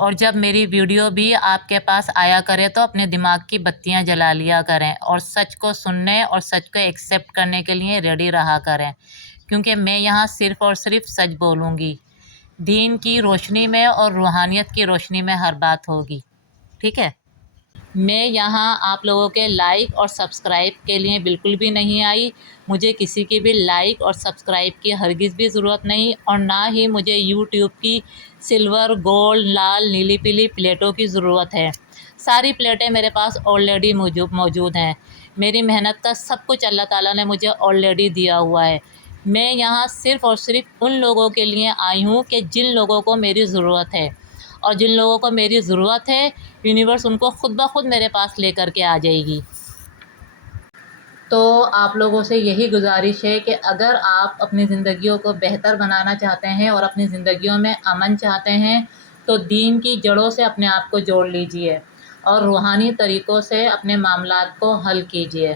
اور جب میری ویڈیو بھی آپ کے پاس آیا کرے تو اپنے دماغ کی بتیاں جلا لیا کریں اور سچ کو سننے اور سچ کو ایکسیپٹ کرنے کے لیے ریڈی رہا کریں، کیونکہ میں یہاں صرف اور صرف سچ بولوں گی۔ دین کی روشنی میں اور روحانیت کی روشنی میں ہر بات ہوگی، ٹھیک ہے؟ میں یہاں آپ لوگوں کے لائک اور سبسکرائب کے لیے بالکل بھی نہیں آئی۔ مجھے کسی کی بھی لائک اور سبسکرائب کی ہرگز بھی ضرورت نہیں، اور نہ ہی مجھے یوٹیوب کی سلور، گولڈ، لال، نیلی پیلی پلیٹوں کی ضرورت ہے۔ ساری پلیٹیں میرے پاس آلریڈی موجود ہیں۔ میری محنت کا سب کچھ اللہ تعالیٰ نے مجھے آلریڈی دیا ہوا ہے۔ میں یہاں صرف اور صرف ان لوگوں کے لیے آئی ہوں کہ جن لوگوں کو میری ضرورت ہے، اور جن لوگوں کو میری ضرورت ہے یونیورس ان کو خود بخود میرے پاس لے کر کے آ جائے گی۔ تو آپ لوگوں سے یہی گزارش ہے کہ اگر آپ اپنی زندگیوں کو بہتر بنانا چاہتے ہیں اور اپنی زندگیوں میں امن چاہتے ہیں تو دین کی جڑوں سے اپنے آپ کو جوڑ لیجئے اور روحانی طریقوں سے اپنے معاملات کو حل کیجئے۔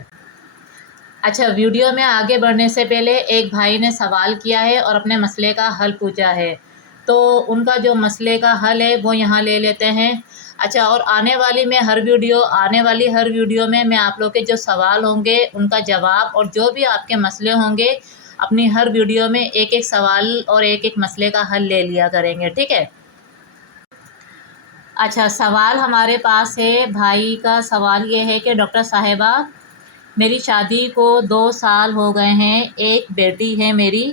اچھا، ویڈیو میں آگے بڑھنے سے پہلے ایک بھائی نے سوال کیا ہے اور اپنے مسئلے کا حل پوچھا ہے، تو ان کا جو مسئلے کا حل ہے وہ یہاں لے لیتے ہیں۔ اچھا، اور آنے والی ہر ویڈیو میں آپ لوگ کے جو سوال ہوں گے ان کا جواب، اور جو بھی آپ کے مسئلے ہوں گے اپنی ہر ویڈیو میں ایک ایک سوال اور ایک ایک مسئلے کا حل لے لیا کریں گے، ٹھیک ہے؟ اچھا، سوال ہمارے پاس ہے، بھائی کا سوال یہ ہے کہ ڈاکٹر صاحبہ، میری شادی کو 2 سال ہو گئے ہیں، ایک بیٹی ہے میری،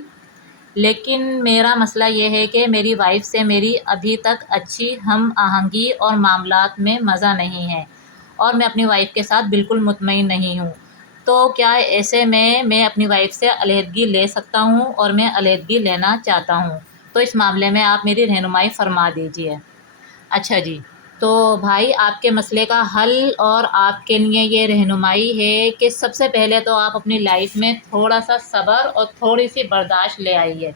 لیکن میرا مسئلہ یہ ہے کہ میری وائف سے میری ابھی تک اچھی ہم آہنگی اور معاملات میں مزہ نہیں ہے، اور میں اپنی وائف کے ساتھ بالکل مطمئن نہیں ہوں۔ تو کیا ایسے میں اپنی وائف سے علیحدگی لے سکتا ہوں، اور میں علیحدگی لینا چاہتا ہوں، تو اس معاملے میں آپ میری رہنمائی فرما دیجیے۔ اچھا جی، تو بھائی آپ کے مسئلے کا حل اور آپ کے لیے یہ رہنمائی ہے کہ سب سے پہلے تو آپ اپنی لائف میں تھوڑا سا صبر اور تھوڑی سی برداشت لے آئیے۔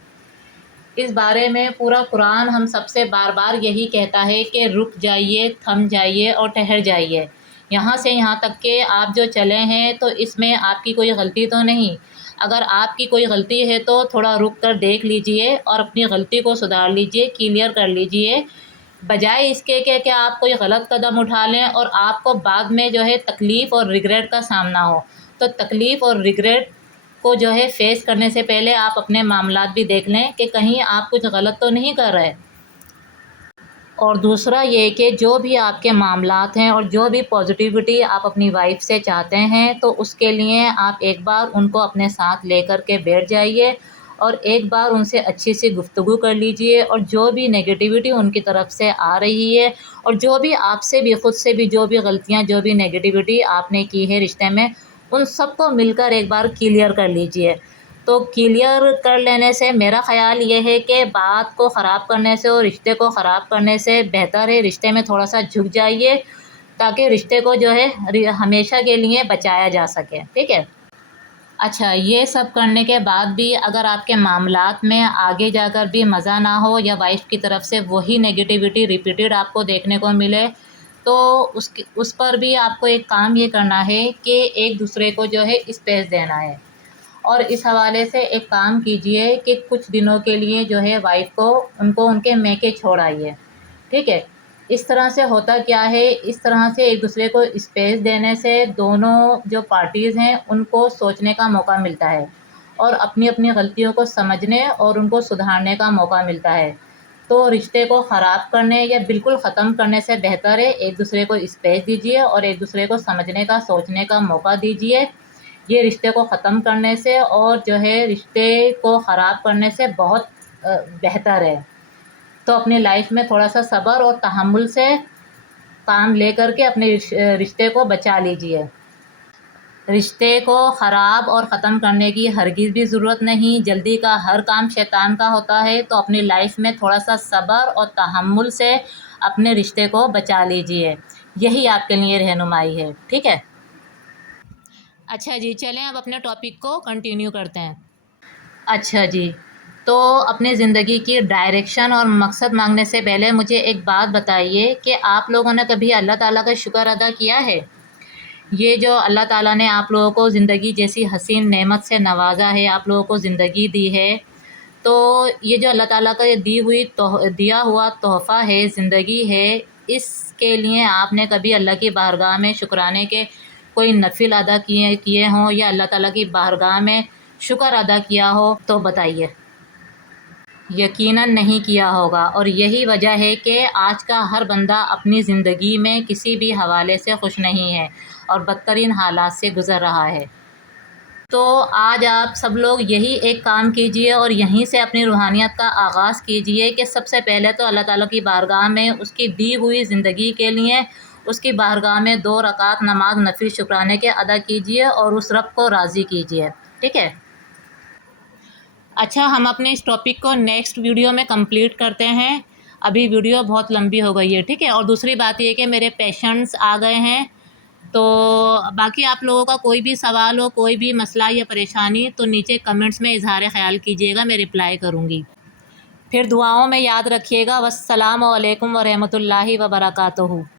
اس بارے میں پورا قرآن ہم سب سے بار بار یہی کہتا ہے کہ رک جائیے، تھم جائیے اور ٹھہر جائیے۔ یہاں سے یہاں تک کہ آپ جو چلے ہیں تو اس میں آپ کی کوئی غلطی تو نہیں۔ اگر آپ کی کوئی غلطی ہے تو تھوڑا رک کر دیکھ لیجئے اور اپنی غلطی کو سدھار لیجئے، کلیئر کر لیجئے، بجائے اس کے کہ آپ کوئی غلط قدم اٹھا لیں اور آپ کو بعد میں جو ہے تکلیف اور ریگریٹ کا سامنا ہو۔ تو تکلیف اور ریگریٹ کو جو ہے فیس کرنے سے پہلے آپ اپنے معاملات بھی دیکھ لیں کہ کہیں آپ کچھ غلط تو نہیں کر رہے۔ اور دوسرا یہ کہ جو بھی آپ کے معاملات ہیں اور جو بھی پازیٹیوٹی آپ اپنی وائف سے چاہتے ہیں تو اس کے لیے آپ ایک بار ان کو اپنے ساتھ لے کر کے بیٹھ جائیے اور ایک بار ان سے اچھی سی گفتگو کر لیجئے، اور جو بھی نیگیٹیوٹی ان کی طرف سے آ رہی ہے اور جو بھی آپ سے بھی خود سے بھی جو بھی غلطیاں، جو بھی نیگیٹیوٹی آپ نے کی ہے رشتے میں، ان سب کو مل کر ایک بار کلیئر کر لیجئے۔ تو کلیئر کر لینے سے میرا خیال یہ ہے کہ بات کو خراب کرنے سے اور رشتے کو خراب کرنے سے بہتر ہے رشتے میں تھوڑا سا جھک جائیے، تاکہ رشتے کو جو ہے ہمیشہ کے لیے بچایا جا سکے، ٹھیک ہے؟ اچھا، یہ سب کرنے کے بعد بھی اگر آپ کے معاملات میں آگے جا کر بھی مزہ نہ ہو یا وائف کی طرف سے وہی نیگیٹیوٹی ریپیٹڈ آپ کو دیکھنے کو ملے، تو اس پر بھی آپ کو ایک کام یہ کرنا ہے کہ ایک دوسرے کو جو ہے اسپیس دینا ہے، اور اس حوالے سے ایک کام کیجئے کہ کچھ دنوں کے لیے جو ہے وائف کو ان کے میکے چھوڑ آئیے، ٹھیک ہے؟ اس طرح سے ہوتا کیا ہے، اس طرح سے ایک دوسرے کو اسپیس دینے سے دونوں جو پارٹیز ہیں ان کو سوچنے کا موقع ملتا ہے اور اپنی اپنی غلطیوں کو سمجھنے اور ان کو سدھارنے کا موقع ملتا ہے۔ تو رشتے کو خراب کرنے یا بالکل ختم کرنے سے بہتر ہے ایک دوسرے کو اسپیس دیجئے اور ایک دوسرے کو سمجھنے کا، سوچنے کا موقع دیجئے۔ یہ رشتے کو ختم کرنے سے اور جو ہے رشتے کو خراب کرنے سے بہت بہتر ہے۔ تو اپنی لائف میں تھوڑا سا صبر اور تحمل سے کام لے کر کے اپنے رشتے کو بچا لیجئے۔ رشتے کو خراب اور ختم کرنے کی ہرگز بھی ضرورت نہیں، جلدی کا ہر کام شیطان کا ہوتا ہے، تو اپنی لائف میں تھوڑا سا صبر اور تحمل سے اپنے رشتے کو بچا لیجئے، یہی آپ کے لیے رہنمائی ہے، ٹھیک ہے؟ اچھا جی، چلیں اب اپنے ٹاپک کو کنٹینیو کرتے ہیں۔ اچھا جی، تو اپنی زندگی کی ڈائریکشن اور مقصد مانگنے سے پہلے مجھے ایک بات بتائیے کہ آپ لوگوں نے کبھی اللہ تعالیٰ کا شکر ادا کیا ہے؟ یہ جو اللہ تعالیٰ نے آپ لوگوں کو زندگی جیسی حسین نعمت سے نوازا ہے، آپ لوگوں کو زندگی دی ہے، تو یہ جو اللہ تعالیٰ کا یہ دیا ہوا تحفہ ہے، زندگی ہے، اس کے لیے آپ نے کبھی اللہ کی بارگاہ میں شکرانے کے کوئی نفل ادا کیے ہوں یا اللہ تعالیٰ کی بارگاہ میں شکر ادا کیا ہو تو بتائیے۔ یقیناً نہیں کیا ہوگا، اور یہی وجہ ہے کہ آج کا ہر بندہ اپنی زندگی میں کسی بھی حوالے سے خوش نہیں ہے اور بدترین حالات سے گزر رہا ہے۔ تو آج آپ سب لوگ یہی ایک کام کیجئے اور یہیں سے اپنی روحانیت کا آغاز کیجئے کہ سب سے پہلے تو اللہ تعالیٰ کی بارگاہ میں اس کی دی ہوئی زندگی کے لیے اس کی بارگاہ میں 2 رکعت نماز نفل شکرانے کے ادا کیجئے اور اس رب کو راضی کیجئے، ٹھیک ہے؟ اچھا، ہم اپنے اس ٹاپک کو نیکسٹ ویڈیو میں کمپلیٹ کرتے ہیں، ابھی ویڈیو بہت لمبی ہو گئی ہے، ٹھیک ہے؟ اور دوسری بات یہ کہ میرے پیشنٹس آ گئے ہیں، تو باقی آپ لوگوں کا کوئی بھی سوال ہو، کوئی بھی مسئلہ یا پریشانی تو نیچے کمنٹس میں اظہار خیال کیجیے گا، میں رپلائی کروں گی۔ پھر دعاؤں میں یاد رکھیے گا۔ والسلام علیکم ورحمۃ اللہ وبرکاتہ۔